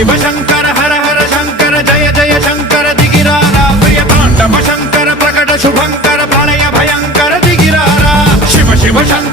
शिव शंकर हर हर शंकर जय जय शंकर दिगिरारा प्रिय तांडव शंकर प्रकट शुभंकर प्रलय भयंकर दिगिरारा शिव शिव शंकर